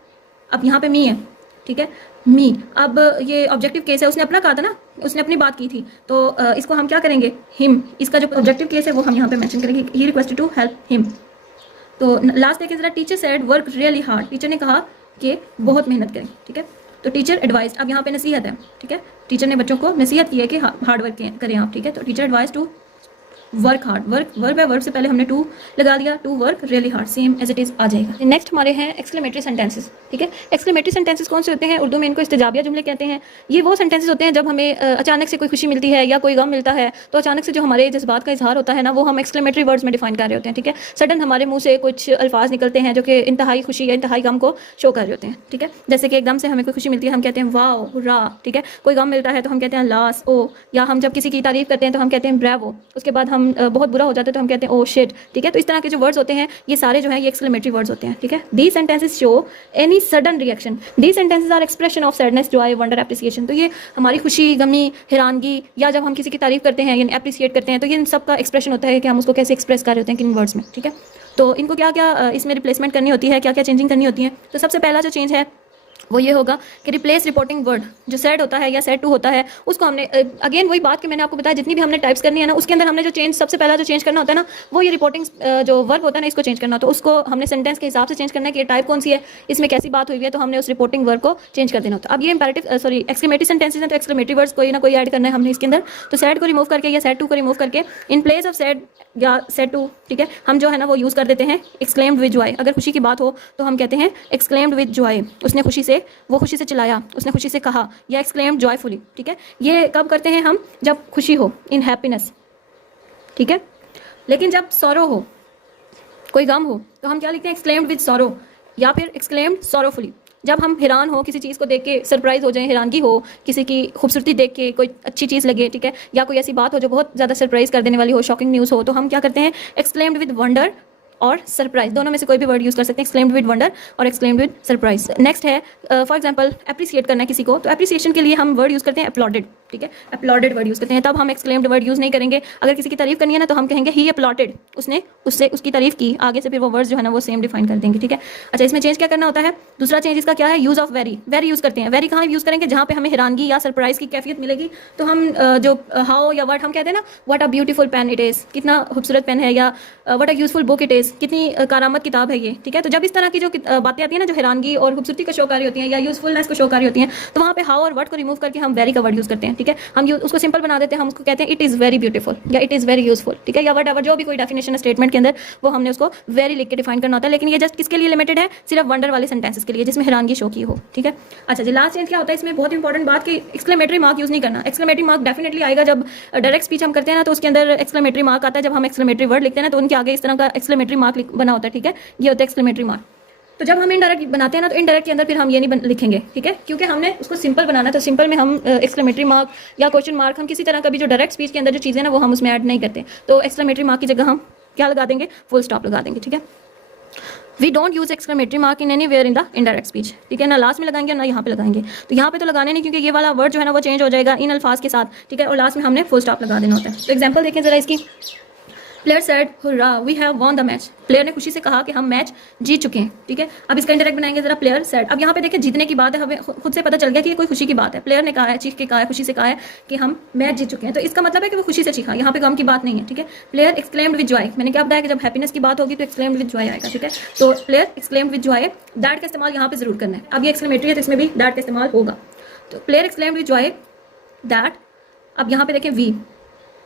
अब यहाँ पे मी है, ठीक है, मी। अब ये ऑब्जेक्टिव केस है, उसने अपना कहा था ना, उसने अपनी बात की थी, तो इसको हम क्या करेंगे, हिम, इसका जो ऑब्जेक्टिव केस है वो हम यहाँ पे मेंशन करेंगे, he requested to help him. तो लास्ट देखिए जरा, teacher said work really hard, teacher ने कहा कि बहुत मेहनत करें, ठीक है। तो टीचर एडवाइज, अब यहाँ पे नसीहत है, ठीक है, टीचर ने बच्चों को नसीहत की है कि हार्ड वर्क करें आप, ठीक है। तो teacher advise to work hard, work verb है, वर्ब से पहले हमने टू लगा दिया, to work really hard, same as it is आ जाएगा। नेक्स्ट हमारे हैं एक्सक्लेमेटरी सेंटेंसेस, ठीक है। एक्सक्लेमेटरी सेंटेंसेस कौन से होते हैं, उर्दू में इनको इस्तेजाबिया जुमले कहते हैं। ये वो सेंटेंसेस होते हैं जब हमें अचानक से कोई खुशी मिलती है या कोई गम मिलता है, तो अचानक से जो हमारे जज्बात का इजहार होता है ना, वो हम एक्सक्लेमेटरी वर्ड्स में डिफाइन कर रहे होते हैं, ठीक है। सडन हमारे मुंह से कुछ अल्फाज निकलते हैं जो कि इंतहाई खुशी या इंतहाई गम को शो कर रहे होते हैं, ठीक है। जैसे कि एकदम से हमें कोई खुशी मिलती है, हम कहते हैं वाओ, हुर्रा, ठीक है। कोई गम मिलता है तो हम कहते हैं लास, ओ, या हम जब किसी की तारीफ करते हैं तो हम कहते हैं ब्रेवो, उसके बाद हम बहुत बुरा हो जाते हैं तो हम कहते हैं ओ शिट, ठीक है। तो इस तरह के जो वर्ड्स होते हैं ये सारे जो है ये एक्सक्लेमेटरी वर्ड्स होते हैं, ठीक है। These sentences show any sudden reaction, these sentences are expression of sadness, joy, wonder, appreciation. तो ये हमारी खुशी, गमी, हैरानगी, या जब हम किसी की तारीफ करते हैं यानी एप्रिसिएट करते हैं, तो ये इन सब का एक्सप्रेशन होता है कि हम उसको कैसे एक्सप्रेस कर रहे होते हैं किन वर्ड्स में, ठीक है। तो इनको क्या क्या इसमें रिप्लेसमेंट करनी होती है, क्या क्या चेंजिंग करनी होती है। तो सबसे पहला जो चेंज है वो ये होगा कि रिप्लेस रिपोर्टिंग वर्ड, जो सेड होता है या सेड टू होता है, उसको हमने अगेन वही बात कि मैंने आपको बताया, जितनी भी हमने टाइप्स करनी है ना, उसके अंदर हमने जो चेंज, सबसे पहला जो चेंज करना होता है ना, वो ये रिपोर्टिंग जो वर्ब होता है ना, इसको चेंज करना होता है। उसको हमने सेंटेंस के हिसाब से चेंज करना है कि ये टाइप कौन सी है, इसमें कैसी बात हुई है, तो हमने उस रिपोर्टिंग वर्ब को चेंज कर देना होता है। अब ये इंपेरेटिव सॉरी एक्सक्लेमेटरी सेंटेंसेस हैं, तो एक्सक्लेमेटरी वर्ड्स कोई ना कोई ऐड करना है हमने इसके अंदर। तो सेड को रिमूव करके या सेड टू को रिमूव करके इन प्लेस ऑफ सेड या सेड टू, ठीक है, हम जो है ना वो यूज़ कर देते हैं एक्सक्लेम्ड विद जॉय। अगर खुशी की बात हो तो हम कहते हैं एक्सक्लेम्ड विद जॉय, उसने खुशी से, वो खुशी से चिल्लाया, उसने खुशी से कहा, या एक्सक्लेम्ड जॉयफुली, ठीक है। ये कब करते हैं हम, जब खुशी हो, इन हैप्पीनेस, ठीक है। लेकिन जब सॉरो हो, कोई गम हो, तो हम क्या लिखते हैं, एक्सक्लेम्ड विद सॉरो, या फिर एक्सक्लेम्ड सॉरोफुली। जब हम हैरान हो, किसी चीज़ को देख के सरप्राइज हो जाए, हैरानगी हो, किसी की खूबसूरती देख के कोई अच्छी चीज़ लगे, ठीक है, या कोई ऐसी बात हो जो बहुत ज़्यादा सरप्राइज कर देने वाली हो, शॉकिंग न्यूज़ हो, तो हम क्या करते हैं, एक्सक्लेम्ड विद वंडर और सरप्राइज, दोनों में से कोई भी वर्ड यूज़ कर सकते हैं, एक्सक्लेम्ड विद वंडर और एक्सक्लेम्ड विद सरप्राइज। नेक्स्ट है फॉर एग्जांपल अप्रिसिएट करना है किसी को, तो अप्रिसिएशन के लिए हम वर्ड यूज़ करते हैं अपलॉडेड, ठीक है, अपलॉडेड वर्ड यूज़ करते हैं, तब हम एक्सक्लेम्ड वर्ड यूज़ नहीं करेंगे। अगर किसी की तारीफ करनी है ना तो हम कहेंगे ही अपलॉडेड, उसने उससे उसकी तारीफ की, आगे से फिर वो वर्ड्स जो है ना वो सेम डिफाइन कर देंगे, ठीक है। अच्छा, इसमें चेंज क्या करना होता है, दूसरा चेंज इसका क्या है, use of very, very use करते हैं। वेरी कहाँ यूज़ करेंगे, जहाँ पे हमें हैरानगी या सरप्राइज की कैफियत मिलेगी, तो हम जो हाउ या वर्ड हम कहते हैं ना, what a beautiful pen it is, कितना खूबसूरत पेन है, या what a useful book it is, कितनी करामत किताब है ये, ठीक है। तो जब इस तरह की जो बातें आती है ना, जो हैरानगी और खूबसूरती को शो कर रही होती हैं या यूजफुलनेस को शो कर रही होती हैं, तो वहाँ पे हाउ और वर्ड को रिमूव करके हम वेरी का वर्ड यूज़ करते हैं, ठीक है। हम उसको सिंपल बना देते हैं, हम उसको कहते हैं इट इज़ वेरी ब्यूटीफुल या इट इज़ वेरी यूजफुल, ठीक है, या वट एवर जो भी कोई डेफिनेशन है स्टेटमेंट के अंदर, वो हमने उसको वेरी लिख के डिफाइन करना होता है। लेकिन ये जस्ट किसके लिए लिमिटेड है, सिर्फ वंडर वाले सेंटेंसेस के लिए जिसमें हैरानगी शो की हो, ठीक है। अच्छा जी, लास्ट चेंज क्या होता है इसमें, बहुत इंपॉर्टेंट बात कि एक्सक्लेमेटरी मार्क यूज़ नहीं करना। एक्सक्लेमेटरी मार्क डेफिनेटली आएगा जब डायरेक्ट स्पीच हम करते हैं ना, तो उसके अंदर एक्सक्लेमेटरी मार्क आता है। जब हम एक्सक्लेमेटरी वर्ड लिखते हैं ना, तो उनके आगे इस तरह का एक्सक्लेमेटरी मार्क बना होता है, ठीक है, ये होता है एक्सक्लेमेटरी मार्क। तो जब हम इनडायरेक्ट बनाते हैं ना, तो इनडायरेक्ट के अंदर फिर हम ये नहीं लिखेंगे, ठीक है, क्योंकि हमने उसको सिंपल बनाना है। तो सिंपल में हम एक्सक्लेमेटरी मार्क या क्वेश्चन मार्क, हम किसी तरह का भी जो डायरेक्ट स्पीच के अंदर जो चीज़ें ना वो हम उसमें ऐड नहीं करते। तो एक्सक्लेमेटरी मार्क की जगह हम क्या लगा देंगे, फुल स्टॉप लगा देंगे, ठीक है। We don't use exclamatory mark in any where in the indirect speech, ठीक है, ना लास्ट में लगाएंगे ना यहाँ पे लगाएंगे। तो यहाँ पे तो लगाने नहीं, क्योंकि ये वाला वर्ड जो है ना वो चेंज हो जाएगा इन अल्फाज के साथ, ठीक है, और लास्ट में हमने फुल स्टॉप लगा देना होता है। तो एग्जाम्पल देखें जरा इसकी, player said hurrah we have won the match, player ने खुशी से कहा कि हम मैच जीत चुके हैं, ठीक है। अब इसका इंडायरेक्ट बनाएंगे जरा, प्लेयर सेड, अब यहाँ पे देखिए जीतने की बात है, हमें खुद से पता चल गया कि ये कोई खुशी की बात है। प्लेयर ने कहा है, चीख के कहा है, खुशी से कहा है कि हम मैच जीत चुके हैं, तो इसका मतलब है कि वो खुशी से चीखा, यहाँ पे गम की बात नहीं है, ठीक है। प्लेयर एक्सक्लेम्ड विद जॉय, मैंने क्या बताया कि जब हैप्पीनेस की बात होगी तो एक्सक्लेम्ड विद जॉय आएगा, ठीक है। तो player exclaimed with joy, that का इस्तेमाल यहाँ पे जरूर करना है। अब ये एक्सक्लेमेटरी है तो इसमें भी दैट का इस्तेमाल होगा। तो player exclaimed with joy that, अब यहाँ पे देखें वी,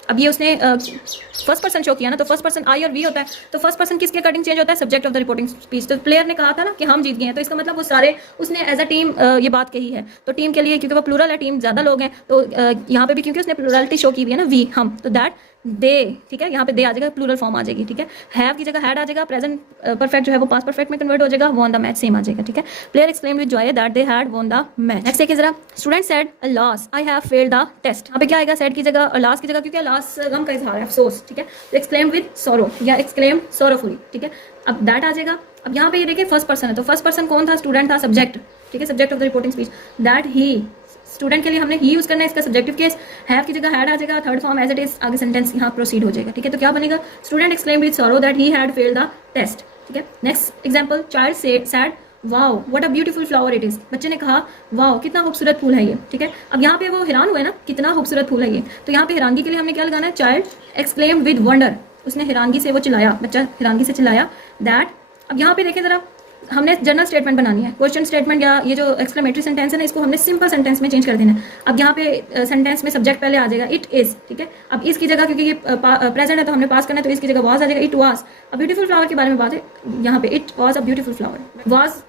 अब ये उसने फर्स्ट पर्सन शो किया ना, तो फर्स्ट पर्सन आई और वी होता है, तो फर्स्ट पर्सन किसके अकॉर्डिंग चेंज होता है, subject of the reporting speech. तो प्लेयर ने कहा था ना कि हम जीत गए हैं, तो इसका मतलब वो सारे उसने एज अ टीम ये बात कही है। तो टीम के लिए, क्योंकि वो प्लूरल है, टीम ज़्यादा लोग हैं, तो यहाँ पे भी क्योंकि उसने प्लूरलिटी शो की हुई है ना, वी हम, तो दैट दे, ठीक है, यहाँ पे दे आ जाएगा, प्लूरल फॉर्म आ जाएगी, ठीक है। हैव की जगह हैड आ जाएगा, प्रेजेंट परफेक्ट जो है वो पास्ट परफेक्ट में कन्वर्ट हो जाएगा, वॉन द मैच सेम आ जाएगा, ठीक है। Player exclaimed with joy that they had won the match. Next देखिए जरा, student said alas I have failed the test. यहाँ पे क्या आएगा, सेड की जगह लॉस की जगह, क्योंकि लॉस गम का इजहार है, अफसोस, ठीक है। तो एक्सक्लेम्ड विद सॉरो या एक्सक्लेम्ड सॉरोफुली, ठीक है। अब दैट आ जाएगा। अब यहाँ पे ये देखिए फर्स्ट पर्सन है, तो फर्स्ट पर्सन कौन था, स्टूडेंट था, सब्जेक्ट, ठीक है, subject of the reporting speech, that he, student के लिए हमने ही यूज करना है, इसका सब्जेक्टिव केस, हैव की जगह हैड आ जाएगा, third form as it is, आगे सेंटेंस यहाँ प्रोसीड हो जाएगा, ठीक है। तो क्या बनेगा, student exclaimed with sorrow that he had failed the test, ठीक है। Next example, child said wow what a beautiful flower it is. बच्चे ने कहा वाओ कितना खूबसूरत फूल है ये, ठीक है। अब यहाँ पे वो हैरान हुए ना, कितना खूबसूरत फूल है ये, तो यहाँ पे हैरानगी के लिए हमने क्या लगाना है, चाइल्ड एक्सक्लेम्ड विद वंडर, उसने हैरानगी से वो चिल्लाया, बच्चा हैरानगी से चिल्लाया, दैट। अब यहाँ पे देखें जरा, हमने जनरल स्टेटमेंट बनानी है, क्वेश्चन स्टेटमेंट या ये जो एक्सक्लेमेटरी सेंटेंस है ना, इसको हमने सिंपल सेंटेंस में चेंज कर देना है। अब यहाँ पे सेंटेंस में सब्जेक्ट पहले आ जाएगा, इट इज, ठीक है। अब इसकी जगह, क्योंकि ये प्रेजेंट है तो हमने पास करना है, तो इसकी जगह वाज आ जाएगा, it was a beautiful flower के बारे में बात है यहाँ पे, it was a beautiful flower, was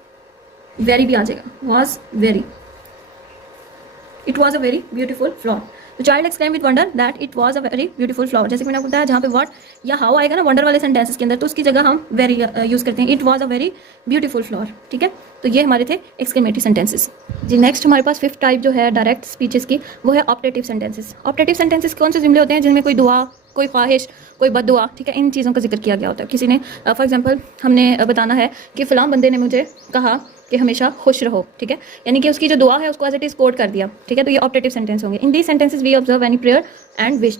very भी आ जाएगा, was very, it was a very beautiful flower. तो child exclaim with wonder that it was a very beautiful flower. जैसे कि मैंने आपको बताया, जहाँ पे व्हाट या हाउ आएगा ना वंडर वाले सेंटेंसेस के अंदर, तो उसकी जगह हम वेरी यूज करते हैं, it was a very beautiful flower, ठीक है। तो ये हमारे थे एक्सक्लेमेटरी सेंटेंसेस। जी नेक्स्ट हमारे पास फिफ्थ टाइप जो है डायरेक्ट स्पीचेस की, वो है ऑप्टेटिव सेंटेंसेस। ऑप्टेटिव सेंटेंसेस कौन से जुमले होते हैं जिनमें कोई दुआ, कोई ख्वाहिश, कोई बद्दुआ, ठीक है, इन चीज़ों का जिक्र किया गया होता है। किसी ने फॉर एग्जांपल हमने बताना है कि फ़लाँ बंदे ने मुझे कहा कि हमेशा खुश रहो, ठीक है, यानी कि उसकी जो दुआ है उसको एज इट इज कोट कर दिया, ठीक है। तो ये ऑप्टेटिव सेंटेंस होंगे। In these sentences we observe any prayer and wish.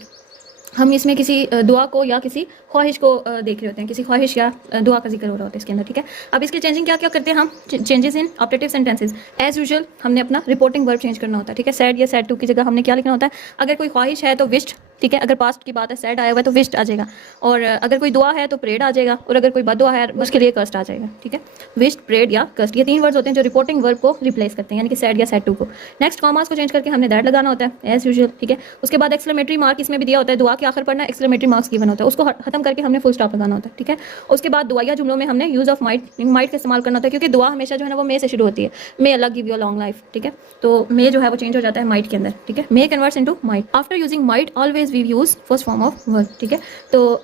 हम इसमें किसी दुआ को या किसी ख्वाहिश को देख रहे होते हैं, किसी ख्वाहिश या दुआ का जिक्र हो रहा होता है इसके अंदर, ठीक है। अब इसकी चेंजिंग क्या क्या करते हैं हम, changes in optative sentences. As usual हमने अपना रिपोर्टिंग वर्ब चेंज करना होता है, ठीक है। सैड या सैड टू की जगह हमने क्या लिखना होता है, अगर कोई ख्वाहिश है तो विश्ड, ठीक है, अगर पास्ट की बात है, सैड आया हुआ है तो विश्ड आ जाएगा, और अगर कोई दुआ है तो प्रेड आ जाएगा, और अगर कोई बददुआ है उसके लिए कर्स्ट आ जाएगा, ठीक है। विश्ड, प्रेड या कर्स्ट, ये तीन वर्ड्स होते हैं जो रिपोर्टिंग वर्ब को रिप्लेस करते हैं, यानी कि सैड या सैड टू को। नेक्स्ट कॉमास को चेंज करके हमने दैट लगाना होता है एज यूजुअल, ठीक है। उसके बाद एक्सक्लेमेटरी मार्क इसमें भी दिया होता है, दुआ के आखिर पर ना एक्सक्लेमेटरी मार्क्स गिवन होता है, उसको खत्म करके हमने फुल स्टॉप लगाना होता है, ठीक है। उसके बाद दुआया जुमलों में हमने यूज ऑफ माइट का इस्तेमाल करना होता है, क्योंकि दुआ हमेशा जो है ना वो मे से शुरू होती है, may Allah give you long life, ठीक है। तो मे जो है वो चेंज हो जाता है माइट के अंदर, ठीक है। May converts into might. After using might always we use first form of verb, ठीक है। तो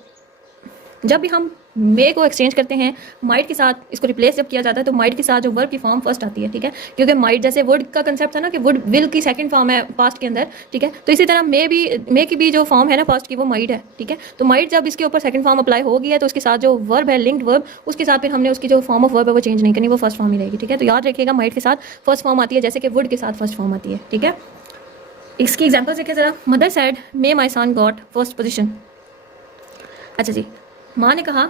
जब भी हम मे को एक्सचेंज करते हैं माइट के साथ, इसको रिप्लेस जब किया जाता है तो माइट के साथ जो वर्ब की फॉर्म फर्स्ट आती है, ठीक है। क्योंकि माइट जैसे वुड का कंसेप्ट था ना कि वुड विल की सेकंड फॉर्म है पास्ट के अंदर, ठीक है। तो इसी तरह मे की भी जो फॉर्म है ना पास्ट की, वो माइट है, ठीक है। तो माइट जब इसके ऊपर सेकंड फॉर्म अप्लाई हो गई है तो उसके साथ जो वर्ब है, लिंक्ड वर्ब, उसके साथ फिर हमने उसकी जो फॉर्म ऑफ वर्ब है वो चेंज नहीं करनी, वो फर्स्ट फॉर्म ही रहेगी, ठीक है। तो याद रखिएगा माइट के साथ फर्स्ट फॉर्म आती है, जैसे कि वुड के साथ फर्स्ट फॉर्म आती है, ठीक है। इसकी एग्जाम्पल देखिए जरा। मदर सैड मे माई सन गॉट फर्स्ट पोजिशन। अच्छा जी, माँ ने कहा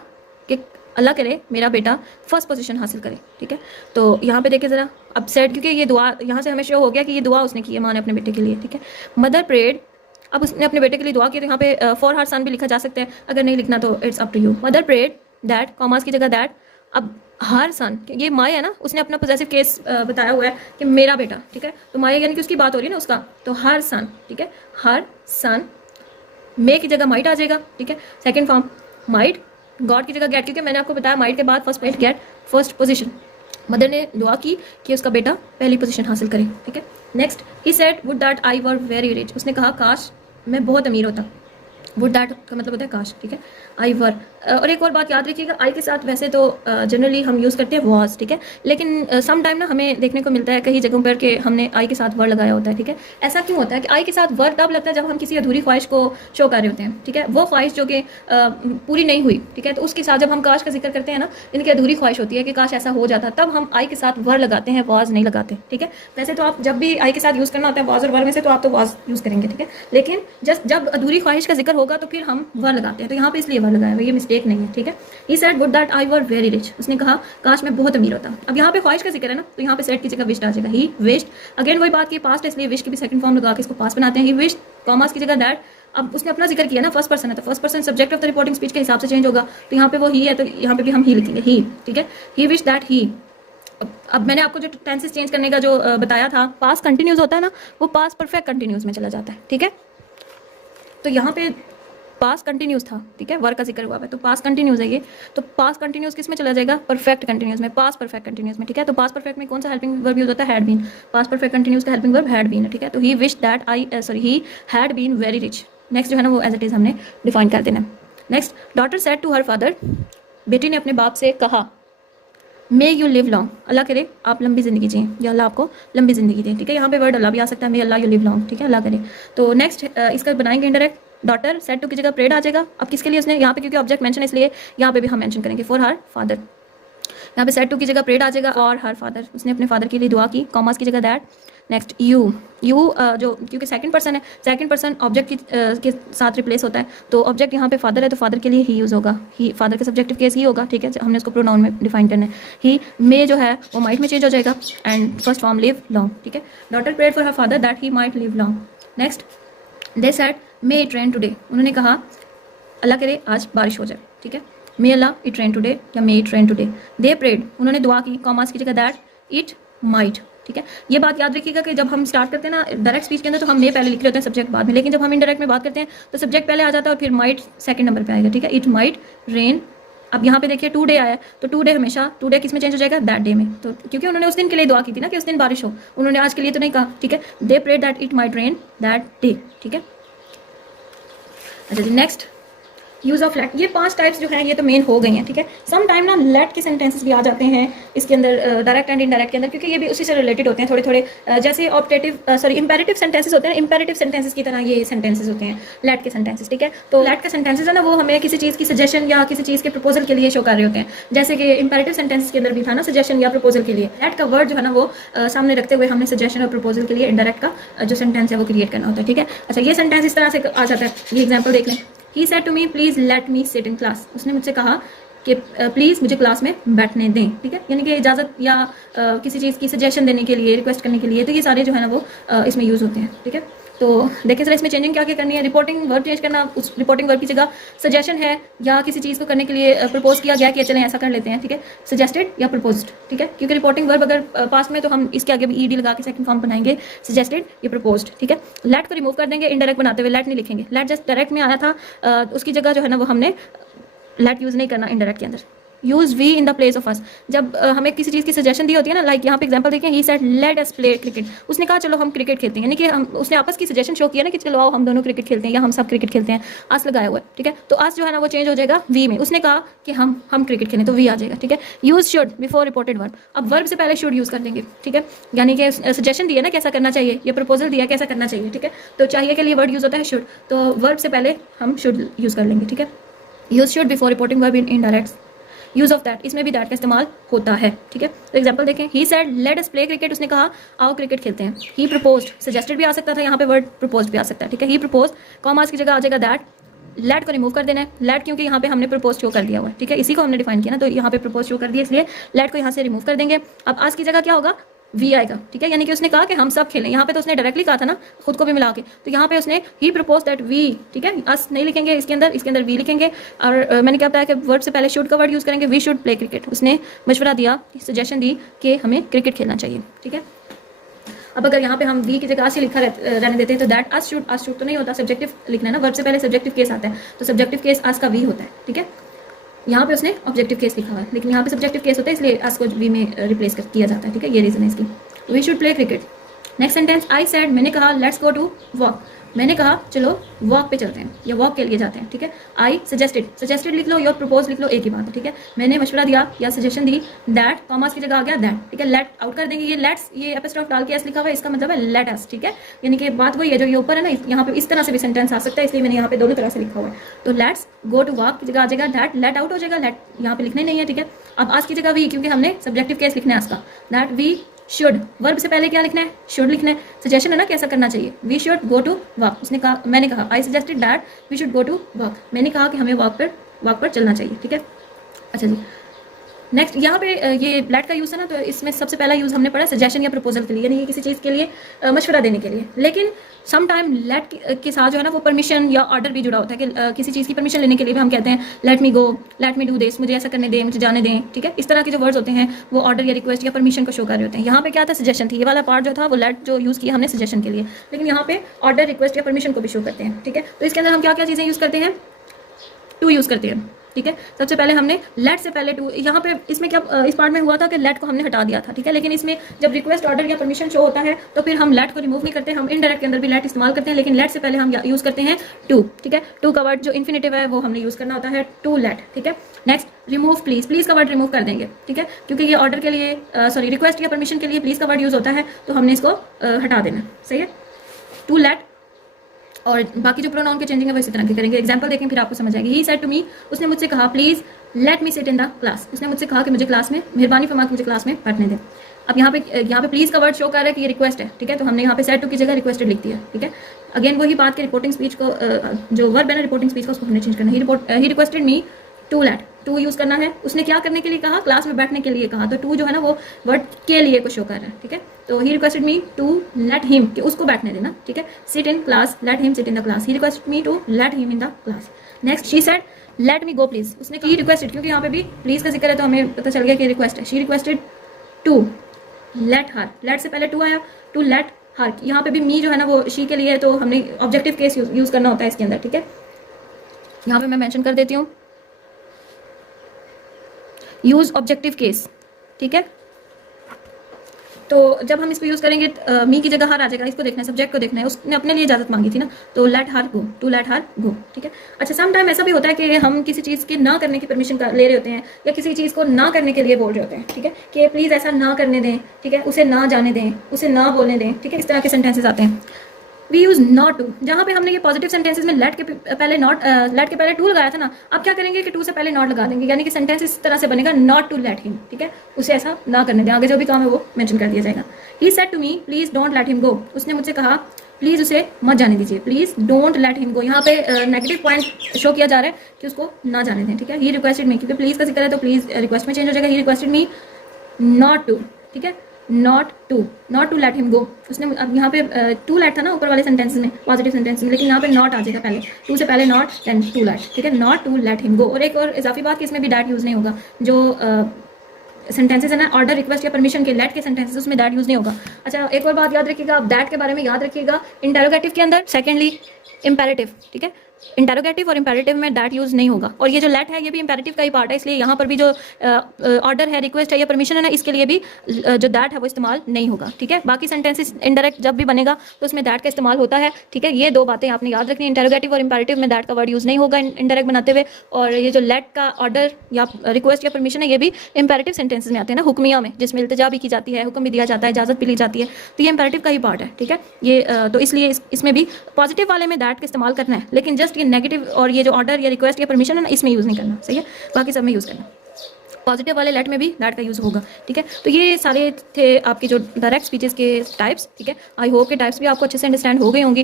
कि अल्लाह करे मेरा बेटा फर्स्ट पोजीशन हासिल करे, ठीक है। तो यहाँ पे देखिए ज़रा, अब सेड, क्योंकि ये दुआ यहाँ से हमें शो हो गया कि ये दुआ उसने की है माँ ने अपने बेटे के लिए, ठीक है। मदर प्रेड, अब उसने अपने बेटे के लिए दुआ की, तो यहाँ पे फॉर हर सन भी लिखा जा सकता है, अगर नहीं लिखना तो it's up to you. Mother prayed that, commas की जगह दैट। अब हर सन, ये माँ है ना, उसने अपना पोजेसिव केस बताया हुआ है कि मेरा बेटा, ठीक है। तो माँ यानी कि उसकी बात हो रही है ना उसका, तो हर सन, ठीक है, हर सन। मे की जगह माइट आ जाएगा, ठीक है, सेकंड फॉर्म माइट। गॉड की जगह गेट, क्योंकि मैंने आपको बताया माइट के बाद first point get, first position. Mother ने दुआ की कि उसका बेटा पहली पोजीशन हासिल करे, ठीक है। Next, he said would that I were very rich. उसने कहा काश मैं बहुत अमीर होता। वुड दैट का मतलब होता है काश, ठीक है, आई वर। और एक और बात याद रखिएगा, आई के साथ वैसे तो जनरली हम यूज़ करते हैं वॉज, ठीक है, लेकिन सम टाइम ना हमें देखने को मिलता है कई जगहों पर कि हमने आई के साथ वर लगाया होता है, ठीक है। ऐसा क्यों होता है कि आई के साथ वर तब लगता है जब हम किसी अधूरी ख्वाहिश को शो कर रहे होते हैं, ठीक है, वो ख्वाहिश जो कि पूरी नहीं हुई, ठीक है। तो उसके साथ जब हम काश का जिक्र करते हैं ना, इनकी अधूरी ख्वाहिश होती है कि काश ऐसा हो जाता, तब हम आई के साथ वर लगाते हैं, वॉज नहीं लगाते, ठीक है। वैसे तो आप जब भी आई के साथ यूज़ करना होता है वॉज और वर में से, तो आप तो वॉज यूज़ करेंगे, ठीक है। लेकिन जब अधूरी ख्वाहिश का जिक्र होगा तो फिर हम वर लगाते हैं, तो यहाँ पे इसलिए वर लगाया हुआ, ये मिस्टेक नहीं है, ठीक है। He said would that I were very rich। उसने कहा काश मैं बहुत अमीर होता। अब यहाँ पे ख्वाहिश का जिक्र है ना, तो यहाँ पे सेड की जगह विश्ड आ जाएगा, ही विश्ड। अगेन वही बात की, पास्ट है इसलिए विश की भी सेकंड फॉर्म लगा के इसको पास बनाते हैं, ही विश्ड, कॉमास की जगह दैट। अब उसने अपना जिक्र किया ना, फर्स्ट पर्सन है तो first person subject of the reporting speech के हिसाब से चेंज होगा, तो यहाँ पे वो ही है तो यहाँ पे भी हम ही लिखेंगे, ही, ठीक है। ही विश दैट ही। अब मैंने आपको जो टेंसेस चेंज करने का जो बताया था, पास्ट कंटिन्यूस होता है ना, वो पास्ट परफेक्ट कंटिन्यूस में चला जाता है, ठीक है। तो यहाँ पे पास्ट कंटिन्यूस था, ठीक है, वर्क का जिक्र हुआ है तो पास्ट कंटिन्यूस है ये, तो पास्ट कंटिन्यूस किस में चला जाएगा, परफेक्ट कंटिन्यूस में, पास्ट परफेक्ट कंटिन्यूस में, ठीक है। तो पास्ट परफेक्ट में कौन सा हेल्पिंग वर्ब यूज होता है, had been. Past perfect continuous का हेल्पिंग वर्ब हैड बीन है, ठीक है। तो he wish that he had been very rich. Next जो है ना वो एज इट इज हमने डिफाइन कर देना। Next, daughter said to her father, बेटी ने अपने बाप से कहा, may you live long, Allah करे आप लंबी ज़िंदगी जिए, या अल्लाह आपको लंबी ज़िंदगी दे, ठीक है। यहाँ पे वर्ड अल्लाह भी आ सकता है, may Allah you live long, ठीक है, अल्लाह करे। तो नेक्स्ट इसका बनाएंगे इंडायरेक्ट, डॉटर सेड टू की जगह प्रेड आ जाएगा। अब किसके लिए उसने यहाँ पे, क्योंकि ऑब्जेक्ट मेंशन इसलिए यहाँ पे भी हम मेंशन करेंगे फॉर हर फादर। यहाँ पे सेड टू की जगह प्रेड आ जाएगा और हर फादर, उसने अपने फादर के लिए दुआ की, कॉमर्स की जगह दैट। नेक्स्ट यू जो क्योंकि सेकंड पर्सन है, सेकंड पर्सन ऑब्जेक्ट के साथ रिप्लेस होता है, तो ऑब्जेक्ट यहाँ पे फादर है तो फादर के लिए ही यूज़ होगा, ही फादर का सब्जेक्टिव केस ही होगा, ठीक है। हमने उसको प्रोनाउन में डिफाइन करना है। ही मे जो है वो माइट में चेंज हो जाएगा and first form live long, ठीक है। Daughter prayed for her father that he might live long. Next, they said may it rain today, उन्होंने कहा अल्लाह करे आज बारिश हो जाए, ठीक है। May Allah it rain today या may it rain today. They prayed, उन्होंने दुआ की, कॉमर्स की जगह दैट इट माइट, ठीक है। ये बात याद रखिएगा कि जब हम स्टार्ट करते हैं ना डायरेक्ट स्पीच के अंदर तो हम मे पहले लिख रहे होते हैं, सब्जेक्ट बाद में, लेकिन जब हम इनडायरेक्ट में बात करते हैं तो सब्जेक्ट पहले आ जाता है और फिर माइट सेकंड नंबर पे आएगा, ठीक है। इट माइट रेन, अब यहाँ पे देखिए टू डे आया तो टू डे हमेशा टू डे किस में चेंज हो जाएगा, दैट डे में, तो क्योंकि उन्होंने उस दिन के लिए दुआ की थी ना कि उस दिन बारिश हो, उन्होंने आज के लिए तो नहीं कहा, ठीक है। They prayed that it might rain that day, ठीक है। अच्छा जी, नेक्स्ट यूज़ ऑफ लेट, ये 5 टाइप्स जो है ये तो मेन हो गई हैं, ठीक है। सम टाइम ना लेट के सेंटेंसेस भी आ जाते हैं इसके अंदर, डायरेक्ट एंड इनडायरेक्ट के अंदर, क्योंकि ये भी उसी से रिलेटेड होते हैं थोड़े थोड़े, जैसे ऑप्टेटिव इंपेरेटिव सेंटेंसेस होते हैं, इंपेरेटिव सेंटेंसेस की तरह ये सेंटेंसेस होते हैं लेट के सेंटेंसेस, ठीक है। तो लेट के सेंटेंसेस है ना वो हमें किसी चीज़ की सजेशन या किसी चीज़ के प्रपोजल के लिए शो कर रहे होते हैं, जैसे कि इंपेरेटिव सेंटेंसेस के अंदर भी था ना सजेशन या प्रपोजल के लिए, लेट का वर्ड जो है ना वो सामने रखते हुए हमने सजेशन और प्रपोजल के लिए इंडायरेक्ट का जो सेंटेंस है वो क्रिएट करना होता है, ठीक है। अच्छा, ये सेंटेंस इस तरह से आ जाता है, ये एग्जाम्पल देख लें। He said to me, please let me sit in class. उसने मुझसे कहा कि प्लीज़ मुझे क्लास में बैठने दें, ठीक है। यानी कि इजाज़त या किसी चीज़ की सजेशन देने के लिए, रिक्वेस्ट करने के लिए, तो ये सारे जो है ना वो इसमें यूज़ होते हैं, ठीक है। तो देखिए सर इसमें चेंजिंग क्या क्या करनी है, रिपोर्टिंग वर्ब चेंज करना, उस रिपोर्टिंग वर्ब की जगह सजेशन है या किसी चीज़ को करने के लिए प्रपोज किया गया कि चलें ऐसा कर लेते हैं, ठीक है, सजेस्टेड या प्रपोज्ड, ठीक है। क्योंकि रिपोर्टिंग वर्ब अगर पास्ट में तो हम इसके आगे भी ईडी लगा के सेकंड फॉर्म बनाएंगे, सजेस्टेड या प्रपोज्ड, ठीक है। लेट को रिमूव कर देंगे, इनडायरेक्ट बनाते हुए लेट नहीं लिखेंगे, लेट जस्ट डायरेक्ट में आया था, उसकी जगह जो है ना वो हमने लेट यूज़ नहीं करना इनडायरेक्ट के अंदर। Use we in the place of us, जब हमें किसी चीज़ की सजेशन दी होती है ना, लाइक यहाँ पे एग्जांपल देखें, he said let us play cricket, उसने कहा चलो हम क्रिकेट खेलते हैं, यानी कि हम उसने आपस की सजेशन शो किया ना कि चलो आओ हम दोनों क्रिकेट खेलते हैं या हम सब क्रिकेट खेलते हैं, आस लगाया हुआ है, ठीक है। तो आस जो है ना वो चेंज हो जाएगा वी में, उसने कहा कि हम क्रिकेट खेलें तो वी आ जाएगा, ठीक है। Use should before reported verb, अब वर्ब से पहले शुड यूज़ कर देंगे, ठीक है। यानी कि सजेशन दिया ना कैसा करना चाहिए, ये प्रपोजल दिया कैसा करना चाहिए, ठीक है। तो चाहिए के लिए वर्ड यूज़ होता है शुड, तो वर्ब से पहले हम शुड यूज़ कर लेंगे, ठीक है। Use should before reporting verb in indirect. Use of that, इसमें भी दैट का इस्तेमाल होता है, ठीक है। तो एग्जांपल देखें, he said let us play cricket, उसने कहा आओ क्रिकेट खेलते हैं। ही प्रपोज्ड, सजेस्टेड भी आ सकता था, यहाँ पे वर्ड प्रपोज्ड भी आ सकता है, ठीक है। ही प्रपोज्ड, कॉमास की जगह आ जाएगा दैट। लेट को रिमूव कर देना है, लेट क्योंकि यहाँ पे हमने प्रपोज शो कर दिया हुआ है, ठीक है, इसी को हमने डिफाइन किया ना, तो यहाँ पे प्रपोज शो कर दिया, इसलिए लेट को यहाँ से रिमूव कर देंगे। अब आज की जगह क्या होगा, वी आएगा, ठीक है। यानी कि उसने कहा कि हम सब खेलें, यहाँ पे तो उसने डायरेक्टली कहा था ना खुद को भी मिला के, तो यहाँ पे उसने ही प्रपोज दैट वी, ठीक है, अस नहीं लिखेंगे इसके अंदर वी लिखेंगे। और मैंने क्या बताया कि वर्ड से पहले शुड का वर्ड यूज़ करेंगे, वी शुड प्ले क्रिकेट, उसने मशवरा दिया, सजेशन दी कि हमें क्रिकेट खेलना चाहिए, ठीक है। अब अगर यहाँ पे हम वी की जगह अस ही लिखा रहने देते हैं तो दैट अस शुड तो नहीं होता, सब्जेक्टिव लिखना है ना, वर्ड से पहले सब्जेक्टिव केस आता है, तो सब्जेक्टिव केस अस का वी होता है, ठीक है। यहाँ पे उसने ऑब्जेक्टिव केस लिखा हुआ है, लेकिन यहाँ पे सब्जेक्टिव केस होता है, इसलिए अस को वी में रिप्लेस किया जाता है, ठीक है, ये रीज़न है इसकी। We should play cricket. Next sentence, I said, मैंने कहा लेट्स गो टू वॉक, मैंने कहा चलो वॉक पे चलते हैं या वॉक के लिए जाते हैं, ठीक है। आई सजेस्टेड लिख लो या प्रपोज लिख लो, एक ही बात है, ठीक है। मैंने मशवरा दिया या सजेशन दी, दैट कॉमर्स की जगह आ गया दैट, ठीक है। लेट आउट कर देंगे, ये लेट्स ये एपिस्ट्रॉफ डाल के एस लिखा हुआ है, इसका मतलब है लेट अस, ठीक है। यानी कि बात वही है जो ये ऊपर है ना, यहाँ पे इस तरह से भी सेंटेंस आ सकता है, इसलिए मैंने यहाँ पे दोनों तरह से लिखा हुआ है। तो लेट्स गो टू वॉक की जगह आ जाएगा दैट, लेट आउट हो जाएगा, लेट यहाँ पे लिखना ही नहीं है, ठीक है। अब आज की जगह वी, क्योंकि हमने सब्जेक्टिव केस लिखना है आज का, दैट वी शुड, वर्ब से पहले क्या लिखना है, शुड लिखना है, सजेशन है ना कैसा करना चाहिए, we should go to walk, उसने कहा, मैंने कहा, I suggested that we should go to walk, मैंने कहा कि हमें वॉक पर चलना चाहिए, ठीक है। अच्छा जी, नेक्स्ट यहाँ पे ये लेट का यूज़ है ना, तो इसमें सबसे पहला यूज़ हमने पढ़ा सजेशन या प्रपोजल के लिए, यानी कि किसी चीज़ के लिए मशवरा देने के लिए। लेकिन सम टाइम लेट के साथ जो है ना वो परमिशन या ऑर्डर भी जुड़ा होता है कि किसी चीज़ की परमिशन लेने के लिए भी हम कहते हैं late me go, let me do this, मुझे ऐसा करने दें, मुझे जाने दें, ठीक है। इस तरह के जो वर्ड्स होते हैं वो ऑर्डर या रिक्वेस्ट या परमिशन को शो कर रहे होते हैं। यहाँ पे क्या था, सजेशन थी, ये वाला पार्ट जो था वो लेट जो यूज़ किया हमने सजेशन के लिए, लेकिन यहाँ पे ऑर्डर, रिक्वेस्ट या परमिशन को भी शो करते हैं, ठीक है। तो इसके अंदर हम क्या क्या चीज़ें यूज़ करते हैं, टू यूज़ करते हैं, ठीक है। सबसे पहले हमने लेट से पहले टू, यहाँ पे इसमें क्या इस पार्ट में हुआ था कि लेट को हमने हटा दिया था, ठीक है। लेकिन इसमें जब रिक्वेस्ट ऑर्डर या परमिशन शो होता है तो फिर हम लेट को रिमूव नहीं करते, हम इनडायरेक्ट के अंदर भी लेट इस्तेमाल करते हैं, लेकिन लेट से पहले हम यूज़ करते हैं टू, ठीक है। टू का वर्ड जो इन्फिनेटिव है वो हमने यूज़ करना होता है, टू लेट, ठीक है। नेक्स्ट रिमूव प्लीज़, प्लीज़ का वर्ड रिमूव कर देंगे, ठीक है, क्योंकि ये ऑर्डर के लिए सॉरी रिक्वेस्ट या परमिशन के लिए प्लीज़ का वर्ड यूज़ होता है, तो हमने इसको हटा देना, सही है। टू लेट, और बाकी जो प्रोनाउन के चेंजिंग है वो इसी तरह के करेंगे। एग्जांपल देखें फिर आपको समझ आएगी। ही सेड टू मी, उसने मुझसे कहा please let me sit in the class, उसने मुझसे कहा कि मुझे क्लास में मेहरबानी फरमा के मुझे क्लास में बैठने दें। अब यहाँ पे प्लीज़ का वर्ड शो कर रहा है कि ये रिक्वेस्ट है, ठीक है, तो हमने यहाँ पे सेड टू की जगह रिक्वेस्टेड लिख दिया, ठीक है। अगेन वही बात कि रिपोर्टिंग स्पीच को जो वर्ब है ना रिपोर्टिंग स्पीच का उसको हमने चेंज करना है। He requested me to let, to use करना है, उसने क्या करने के लिए कहा, क्लास में बैठने के लिए कहा, तो टू जो है ना वो वर्ड के लिए को शो कर रहा है, ठीक है। तो he requested me to let him, कि उसको बैठने देना, ठीक है, sit in class, let him sit in the class. He requested me to let him in the class. Next she said let me go please, उसने की requested, क्योंकि यहाँ पे भी प्लीज का जिक्र है तो हमें पता चल गया कि रिक्वेस्ट है। She requested to let her, let से पहले टू आया, टू लेट हर, यहाँ पे भी मी जो है ना वो शी के लिए है, तो हमने ऑब्जेक्टिव केस यूज करना होता है इसके अंदर, ठीक है। यहाँ पे मैं मेंशन कर देती हूँ, यूज ऑब्जेक्टिव केस, ठीक है। तो जब हम इसको यूज़ करेंगे मी की जगह हर आ जाएगा, इसको देखना है, सब्जेक्ट को देखना है, उसने अपने लिए इजाज़त मांगी थी ना, तो let her go, to let her go, ठीक है। अच्छा, सम टाइम ऐसा भी होता है कि हम किसी चीज़ के ना करने की परमिशन ले रहे होते हैं, या किसी चीज़ को ना करने के लिए बोल रहे होते हैं, ठीक है, कि प्लीज़ ऐसा ना करने दें, ठीक है, उसे ना जाने दें, उसे ना बोलने दें, ठीक है, इस तरह के सेंटेंसेस आते हैं। वी यूज़ नॉट टू, जहाँ पे हमने ये पॉजिटिव सेंटेंसेस में लेट के पहले नॉट, लेट के पहले टू लगाया था ना, अब क्या करेंगे कि टू से पहले नॉट लगा देंगे, यानी कि सेंटेंस इस तरह से बनेगा नॉट टू लेट हिम, ठीक है, उसे ऐसा ना करने दें, आगे जो भी काम है वो मेंशन कर दिया जाएगा। He said to me please don't let him go, उसने मुझसे कहा प्लीज़ उसे मत जाने दीजिए, please don't let him go, यहाँ पे नेगेटिव पॉइंट शो किया जा रहा है कि उसको ना जाने दें, ठीक है। ही रिक्वेस्टेड मी, क्योंकि प्लीज़ का जिक्र है तो प्लीज़ रिक्वेस्ट में चेंज हो जाएगा। He requested me not to, ठीक है, not to let him go, उसने, अब यहाँ पे टू लेट था ना ऊपर वाले सेंटेंस में, पॉजिटिव सेंटेंस में, लेकिन यहाँ पे नॉट आ जाएगा पहले, टू से पहले नॉट देन टू लेट, ठीक है, not to let him go. और एक और इजाफी बात कि इसमें भी दैट यूज़ नहीं होगा, जो सेंटेंसेस है ना ऑर्डर रिक्वेस्ट या परमिशन के लेट के सेंटेंसेस उसमें दैट यूज़ नहीं होगा। अच्छा, एक और बात याद रखिएगा, आप दैट के बारे में याद रखिएगा इंटेरोगेटिव के अंदर, सेकेंडली इम्पेरेटिव, ठीक है, इंटेरोगेटिव और इंपेरेटिव में दैट यूज़ नहीं होगा। और ये जो लेट है ये भी इंपेरेटिव का ही पार्ट है, इसलिए यहाँ पर भी जो ऑर्डर है, रिक्वेस्ट है या परमिशन है ना, इसके लिए भी जो दैट है वो इस्तेमाल नहीं होगा, ठीक है। बाकी सेंटेंसेस इनडायरेक्ट जब भी बनेगा तो उसमें दैट का इस्तेमाल होता है, ठीक है। ये दो बातें आपने याद रखनी है, इंटेरोगेटिव और इंपेरेटिव में दैट का वर्ड यूज़ नहीं होगा इनडायरेक्ट बनाते हुए। और ये जो लेट का ऑर्डर या रिक्वेस्ट या परमिशन है ये भी इंपेरेटिव सेंटेंसेस में आते हैं ना, हुक्मिया में, जिसमें इल्तिजा भी की जाती है, हुक्म भी दिया जाता है, इजाज़त भी ली जाती है, तो ये इंपेरेटिव का ही पार्ट है, ठीक है। ये तो इसलिए इसमें भी पॉजिटिव वाले में दैट का इस्तेमाल करना है, लेकिन जस्ट ये नेगेटिव और ये जो ऑर्डर या रिक्वेस्ट या परमिशन है ना इसमें यूज़ नहीं करना, सही है, बाकी सब में यूज़ करना। पॉजिटिव वाले लेट में भी दैट का यूज़ होगा, ठीक है। तो ये सारे थे आपके जो डायरेक्ट स्पीचेस के टाइप्स, ठीक है। आई होप के टाइप्स भी आपको अच्छे से अंडरस्टैंड हो गए होंगी।